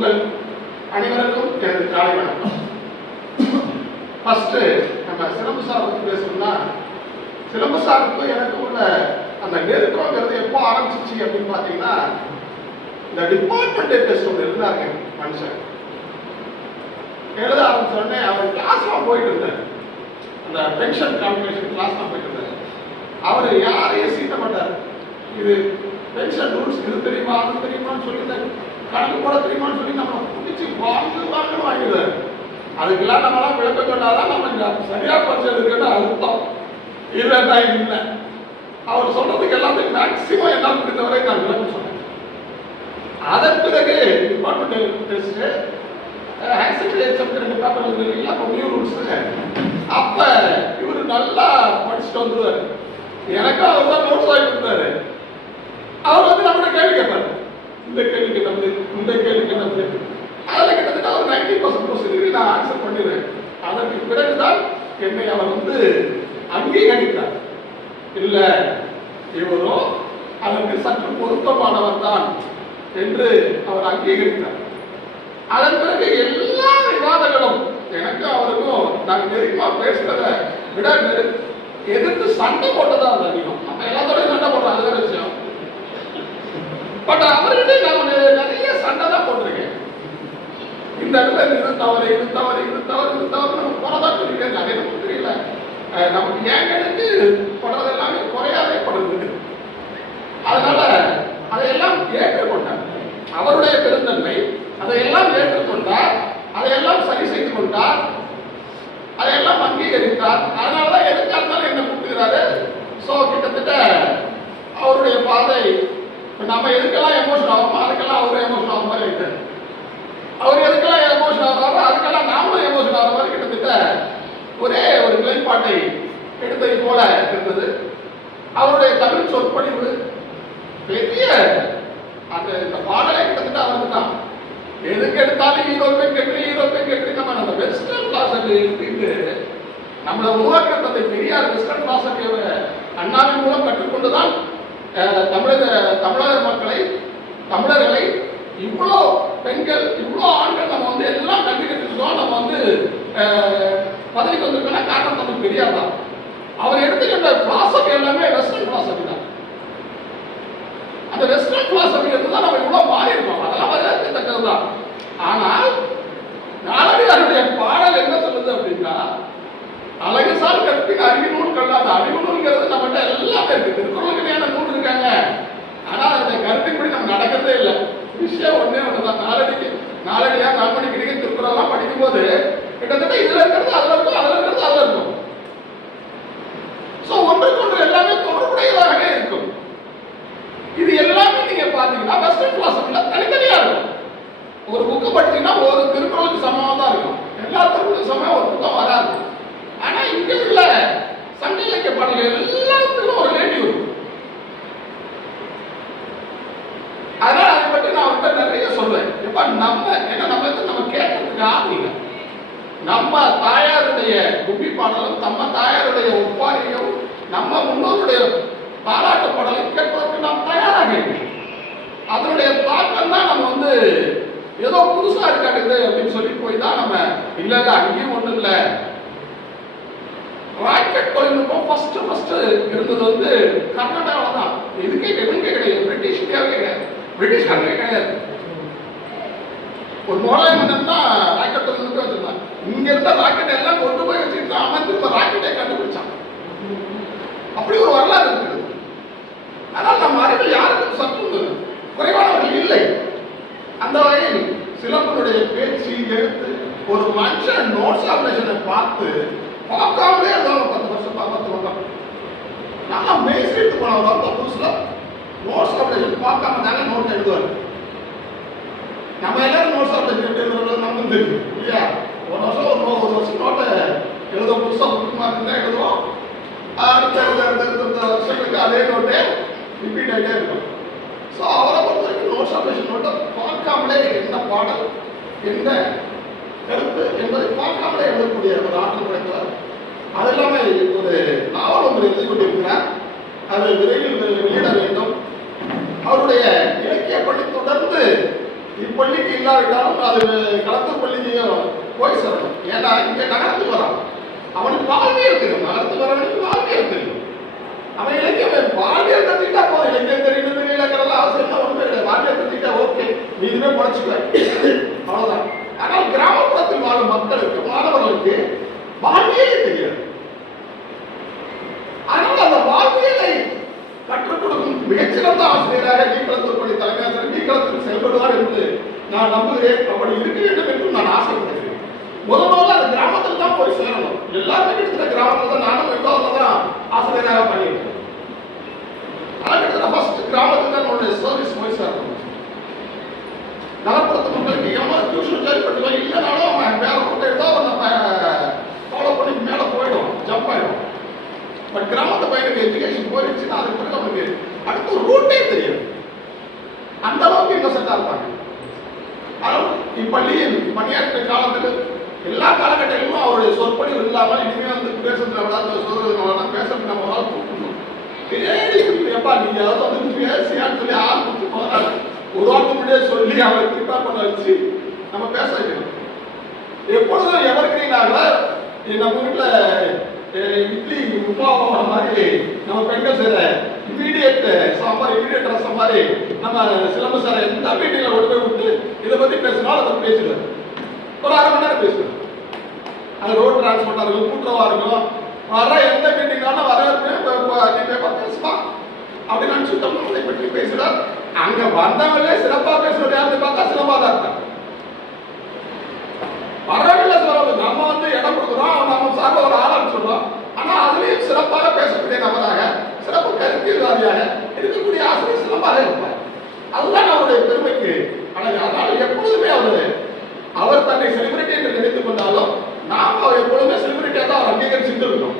உங்கள் அனைவருக்கும் எனது காலை வணக்கம். ஃபஸ்ட்டு நம்ம சிலம்பு சார் பற்றி பேசணும்னா சிலம்பு சாருக்கும் எனக்கு உள்ள அந்த நெருக்கங்கிறது எப்போ ஆரம்பிச்சிச்சு அப்படின்னு பார்த்தீங்கன்னா இந்த டிபார்ட்மெண்ட் டெஸ்ட் ஒன்று இருந்தாங்க மனுஷன். எழுத ஆரம்பிச்ச உடனே அவர் கிளாஸ்லாம் போயிட்டு இருந்தார். அந்த பென்ஷன் காம்பினேஷன் கிளாஸ்லாம் போயிட்டு இருந்தார். அவர் யாரையும் சீட்ட மாட்டார். இது பென்ஷன் ரூல்ஸ் இது தெரியுமா அது தெரியுமான்னு சொல்லி இந்த கணக்கு போட தெரியுமான்னு சொல்லி நம்ம பிடிச்சி வாழ்ந்து வாங்க வாங்கிடுவார் அதுக்கெல்லாம் நம்மளாம் விளக்கம் சொன்னாதான் நம்ம இந்த சரியா படிச்சதுக்குன்னு இருக்குன்னு அர்த்தம். இல்லைன்னா இல்லை அவர் சொன்னதுக்கு எல்லாத்துக்கும் மேக்சிமம் எல்லாம் முடிந்தவரை நான் விளக்கம் சொன்னேன். அதன் பிறகு டிபார்ட்மெண்ட் டெஸ்ட் ஆக்சிடென்ட் செகண்டரி ரெண்டு பேப்பர் வந்துருக்கீங்களா அப்போ நியூ ரூல்ஸ் அப்ப இவர் நல்லா படிச்சுட்டு வந்துருவாரு. எனக்கும் அவர் தான் நோட்ஸ் வாங்கி கொடுத்தாரு அவர் வந்து நம்மகிட்ட கேள்வி கேட்பாரு இந்த கேள்வி கேட்டது இந்த கேள்வி கேட்டது அதில் கிட்டத்தட்ட ஒரு நைன்டி பர்சன்ட் கொஸ்டினுக்கு நான் ஆன்சர் பண்ணிடுறேன். அதற்கு பிறகுதான் என்னை அவர் வந்து அங்கீகரித்தார். இல்ல இவரும் அதற்கு சற்று பொருத்தமானவர் தான் என்று அவர் அங்கீகரித்தார். அதன் பிறகு எல்லா விவாதங்களும் எனக்கு அவருக்கும் நாங்கள் நெருக்கமாக பேசுறத விட நெரு- எதிர்த்து சண்டை போட்டதா அது அதிகம். அப்ப எல்லாத்தோட சண்டை போடுறோம் அது வேற விஷயம் பட் அவர்கிட்ட நான் நெ- நிறைய சண்டை தான் போட்டிருக்கேன் இந்த இடத்துல இது தவறு இது தவறு இது தவறு இது தவறு. நம்ம குறைதான் சொல்லிட்டே நிறைய நமக்கு தெரியல நமக்கு ஏன் கணக்கு படுறது எல்லாமே குறையாதே படுது. அதனால அதையெல்லாம் ஏற்றுக்கொண்டார். அவருடைய பெருந்தன்மை அதையெல்லாம் ஏற்றுக்கொண்டார். அதையெல்லாம் சரி செய்து கொண்டார். அதையெல்லாம் அங்கீகரித்தார். அதனாலதான் எதுக்காக இருந்தாலும் என்ன கூப்பிடுகிறாரு? சோ கிட்டத்தட்ட அவருடைய பாதை நம்ம எதுக்கெல்லாம் எமோஷன் ஆகும் அதுக்கெல்லாம் அவரு எமோஷன் ஆகும் மாதிரி ஆயிட்டாரு. அவர் எதுக்கெல்லாம் எமோஷன் ஆகிறாரோ அதுக்கெல்லாம் நாமளும் எமோஷன் ஆகிற மாதிரி கிட்டத்தட்ட ஒரே ஒரு நிலைப்பாட்டை எடுத்தது போல இருந்தது. அவருடைய தமிழ் சொற்பொழிவு பெரிய அந்த இந்த பாடலை கிட்டத்தட்ட அவருக்கு தான் எதுக்கு எடுத்தாலும் ஈரோப்பியன் கெட்டு ஹீரோப்பை கெட்டு நம்ம அந்த வெஸ்டர்ன் பிலாசபி எடுத்துக்கிட்டு நம்மளை உருவாக்கின தந்தை பெரியார் வெஸ்டர்ன் பிலாசபியை அண்ணாவின் மூலம் கற்றுக்கொண்டுதான் தமிழக தமிழக மக்களை தமிழர்களை இவ்வளோ பெண்கள் இவ்வளோ ஆண்கள் நம்ம வந்து எல்லாம் கல்வி நம்ம வந்து பதவிக்கு வந்திருக்கோம்னா காரணம் நமக்கு பெரியார் தான். அவர் எடுத்துக்கிட்ட பிலாசபி எல்லாமே வெஸ்டர்ன் பிலாசபி தான். அந்த வெஸ்டர்ன் பிலாசபி இருந்து தான் நம்ம இவ்வளவு மாறி இருக்கோம் அதெல்லாம் வரவேற்கத்தக்கது தான். ஆனால் நாளடியாருடைய பாடல் என்ன சொல்லுது அப்படின்னா அழகுசால் கற்பின் அறிவு நூல் கல்லாத அறிவு நூல்ங்கிறது நம்மகிட்ட எல்லாமே இருக்கு. திருக்குறளுக்கு இணையான நூல் இருக்காங்க. ஆனா அந்த கருத்தின்படி நம்ம நடக்கிறதே இல்லை. விஷயம் ஒண்ணே ஒண்ணுதான் நாலடிக்கு நாலடியா நாலு மணிக்கு இடையே திருக்குறள்லாம் படிக்கும்போது கிட்டத்தட்ட இதுல இருக்கிறது அதுல இருக்கும் அதுல இருக்கிறது அதுல இருக்கும் சோ ஒன்றுக்கொன்று எல்லாமே தொடர்புடையதாகவே இருக்கும் இது எல்லாமே நீங்க பாத்தீங்கன்னா வெஸ்டர்ன் பிலாசபில தனித்தனியா இருக்கும் ஒரு புக்கு படிச்சீங்கன்னா ஒரு திருக்குறளுக்கு சமமா தான் இருக்கும் எல்லா திருக்குறளுக்கு சமமா ஒரு புத்தகம் வராது ஆனா இங்க உள்ள சங்க இலக்கிய பாடல்கள் எல்லாத்துக்கும் ஒரு ரிலேட்டிவ் இருக்கும் அதனால அதை பற்றி நான் அவர்கிட்ட நிறைய சொல்லுவேன் எப்ப நம்ம ஏன்னா நம்ம வந்து நம்ம கேட்கறதுக்கு ஆள் இல்லை நம்ம தாயாருடைய குப்பி பாடலும் நம்ம தாயாருடைய ஒப்பாரியும் நம்ம முன்னோருடைய பாராட்டு பாடலையும் கேட்பதற்கு நாம் தயாராக அதனுடைய தாக்கம் தான் நம்ம வந்து ஏதோ புதுசா இருக்காது அப்படின்னு சொல்லி போய் தான் நம்ம இல்ல இல்ல அங்கேயும் ஒண்ணும் இல்ல. ராக்கெட் தொழில்நுட்பம் ஃபர்ஸ்ட் ஃபர்ஸ்ட் இருந்தது வந்து கர்நாடகாவில் தான். இதுக்கே எதுவும் கிடையாது. பிரிட்டிஷ் இந்தியாவுக்கே கிடையாது. பிரிட்டிஷ்காரங்க கிடையாது. ஒரு மோலாய் தான் ராக்கெட் தொழில்நுட்பம் வச்சிருந்தான் இங்க இருந்த ராக்கெட் எல்லாம் கொண்டு போய் வச்சுட்டு அவன் திரும்ப ராக்கெட்டை கண்டுபிடிச்சான். அப்படி ஒரு வரலாறு இருக்குது. ஆனால் நம் அறிவில் யாருக்கும் சற்று குறைவானவர்கள் இல்லை. அந்த வகையில் சிலப்பனுடைய பேச்சு எழுத்து ஒரு மனுஷன் நோட்ஸ் ஆபரேஷனை பார்த்து பார்க்காமலே இருந்தாலும் பத்து வருஷம் பார்த்து வருடம். நம்ம மேய்ச்சிட்டு போனவர் அந்த புதுசில் நோட்ஸ் ஆபரேஷன் பார்க்காம தானே நோட் எழுதுவார். நம்ம எல்லாரும் நோட்ஸ் ஆபரேஷன் எப்படி எழுதுறது நமக்கு தெரியும் இல்லையா ஒரு வருஷம் ஒரு நோ- ஒரு வருஷம் நோட்டை எழுத புதுசாக புக்குமா இருந்தால் எழுதுவோம் அடுத்த அடுத்த அடுத்த அடுத்த அடுத்த வருஷங்களுக்கு அதே நோட்டே கேட்டுக்கிட்டே இருக்கும். ஸோ அவரை பொறுத்த வரைக்கும் நோட்ஸ் ஆபரேஷன் நோட்டை பார்க்காமலே என்ன பாடல் என்ன கருத்து என்பதை பார்க்காமலே எழுதக்கூடிய ஒரு ஆற்றல் படைத்தவர். அது இல்லாமல் ஒரு நாவல் ஒன்று எழுதி கொண்டிருக்கிறார். அது விரைவில் வெளியிட வேண்டும். அவருடைய இலக்கிய பள்ளி தொடர்ந்து இப்பள்ளிக்கு இல்லாவிட்டாலும் அது களத்து பள்ளிக்கு போய் சொல்லணும் ஏன்னா இங்கே நகரத்துக்கு வரான். அவனுக்கு வாழ்வியல் தெரியும். நகரத்துக்கு வரவனுக்கு வாழ்வியல் தெரியும். அவன் இலக்கியம் வாழ்வியல் கற்றுக்கிட்டா போதும் இலக்கியம் தெரியும் தெரியலங்கிறதெல்லாம் அவசியம் ஒன்றும் கிடையாது வாழ்வியல் கற்றுக்கிட்டா ஓகே நீ இதுவே முளைச்சுக்குவேன் அவ்வளவுதான் ஆனால் கிராமப்புறத்தில் வாழும் மக்களுக்கு மாணவர்களுக்கு வாழ்வியலே தெரியாது அதனால் அந்த வாழ்வியலை கற்றுக் கொடுக்கும் மிகச்சிறந்த ஆசிரியராக நீக்களத்தூர் பள்ளி தலைமை ஆசிரியர் நீக்களத்தில் என்று நான் நம்புகிறேன். அப்படி இருக்க வேண்டும் என்று நான் ஆசைப்படுகிறேன். முதல்ல அந்த கிராமத்தில் தான் போய் சேரணும். எல்லாருமே கிட்டத்தட்ட கிராமத்தில் தான் நானும் விவாதத்தில் தான் ஆசிரியராக பண்ணியிருக்கேன். ஆனால் கிட்டத்தட்ட ஃபர்ஸ்ட் கிராமத்தில் தான் என்னுடைய சர்வீஸ் போய் சேரணும். நகர்ப்புறத்து மக்களுக்கு எவ்வளோ டியூஷன் சரி பண்ணுவோம் இல்லைனாலும் அவன் வேலை ரூட் ஏதோ நம்ம ஃபாலோ பண்ணி மேலே போயிடும் ஜம்ப் ஆயிடும். பட் கிராமத்து பையனுக்கு எஜுகேஷன் போயிடுச்சுன்னா அதுக்கு பிறகு அவனுக்கு அடுத்த ரூட்டே தெரியும் அந்த அளவுக்கு இன்னசென்ட்டாக இருப்பாங்க ஆனால் இப்பள்ளியில் பணியாற்ற காலத்தில் எல்லா காலகட்டங்களிலும் அவருடைய சொற்பொழிவு இல்லாமல் இனிமேல் வந்து பேசுறது நம்மளால சொல்றது பேசுறது நம்மளால கூப்பிடணும். எப்பா நீங்க ஏதாவது வந்து பேசியான்னு சொல்லி ஆள் கொடுத்து போனால் ஒரு வாரத்துக்கு முன்னாடியே சொல்லி அவரை ப்ரிப்பேர் பண்ண வச்சு நம்ம பேச வைக்கணும். எப்பொழுதும் எவர்கிரீனாக நம்ம வீட்டில் இட்லி உப்பா மாதிரி. நம்ம பெண்கள் செய்யற இமீடியட் சாம்பார் இமீடியட் ரசம் மாதிரி நம்ம சிலம்பு சார் எந்த மீட்டிங்ல கொண்டு போய் விட்டு இதை பத்தி பேசினாலும் அதை பத்தி ஒரு அரை மணி நேரம் பேசுவேன் அது ரோட் டிரான்ஸ்போர்ட்டா இருக்கும் கூட்டுறவா இருக்கும் வர எந்த மீட்டிங்னாலும் வரவேற்பு நீ பேப்பர் பேசுவா அப்படின்னு நினைச்சுட்டோம் அதை பற்றி பேசுகிறார் அங்கே வந்தவங்களே சிறப்பாக பேசுறது யாருன்னு பார்த்தா சிலம்பா தான் இருப்பாங்க வரவில்லை சொல்றது நம்ம வந்து இடம் கொடுக்குறோம் அவன் நம்ம சார்ப ஒரு ஆளான்னு சொல்றோம் ஆனா அதுலயும் சிறப்பாக பேசக்கூடிய நபராக சிறப்பு கருத்தியல்வாதியாக இருக்கக்கூடிய ஆசிரியர் சிலம்பாக இருப்பார் அதுதான் அவருடைய பெருமைக்கு அழகு அதனால எப்பொழுதுமே அவரு அவர் தன்னை செலிபிரிட்டி என்று நினைத்துக் கொண்டாலும் நாம் அவர் எப்பொழுதுமே செலிபிரிட்டியாக தான் அவர் அங்கீகரிச்சுட்டு இருக்கோம்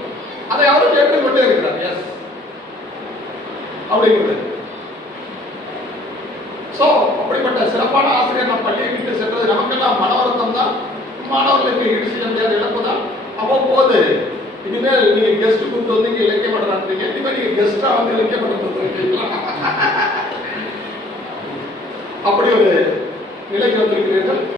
அதை அவரும் ஏற்றுக்கொண்டே இருக்கிறார் எஸ் அப்படிங்கிறது. சோ அப்படிப்பட்ட சிறப்பான ஆசிரியர் நம் பள்ளியை விட்டு சென்றது நமக்கெல்லாம் மன வருத்தம் தான். மாணவர்களுக்கு ஈடு செய்ய முடியாத இழப்பு தான். அவ்வப்போது இனிமேல் நீங்க கெஸ்ட் கூப்பிட்டு வந்தீங்க இலக்கிய மன்றம் நடத்துறீங்க. இனிமேல் நீங்க கெஸ்டா வந்து இலக்கிய மன்றம் நடத்துறீங்களா? அப்படி ஒரு நிலைக்கு வந்திருக்கிறீர்கள்.